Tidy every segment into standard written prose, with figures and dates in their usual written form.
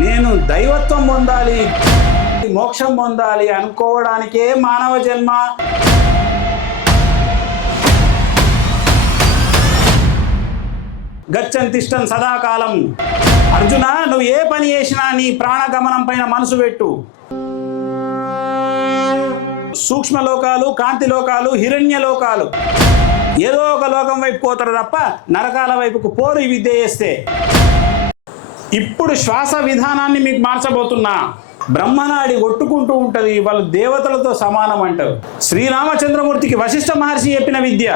నేను దైవత్వం పొందాలి, మోక్షం పొందాలి అనుకోవడానికే మానవ జన్మ. గచ్చంతిష్టం సదాకాలం. అర్జున, నువ్వు ఏ పని చేసినా నీ ప్రాణగమనం పైన మనసు పెట్టు. సూక్ష్మలోకాలు, కాంతి లోకాలు, హిరణ్య లోకాలు, ఏదో ఒక లోకం వైపు పోతారు తప్ప నరకాల వైపుకు పోరు ఈ విద్య చేస్తే. ఇప్పుడు శ్వాస విధానాన్ని మీకు మార్చబోతున్నా. బ్రహ్మనాడి కొట్టుకుంటూ ఉంటుంది, వాళ్ళు దేవతలతో సమానం అంటారు. శ్రీరామచంద్రమూర్తికి వశిష్ఠ మహర్షి చెప్పిన విద్య,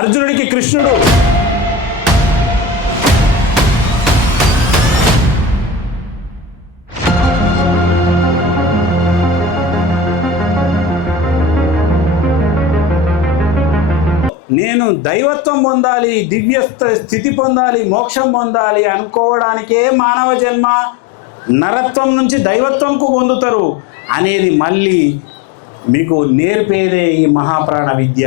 అర్జునుడికి కృష్ణుడు, నేను దైవత్వం పొందాలి, దివ్య స్థితి పొందాలి, మోక్షం పొందాలి అనుకోవడానికే మానవ జన్మ. నరత్వం నుంచి దైవత్వంకు పొందుతారు అనేది మళ్ళీ మీకు నేర్పేదే ఈ మహాప్రాణ విద్య.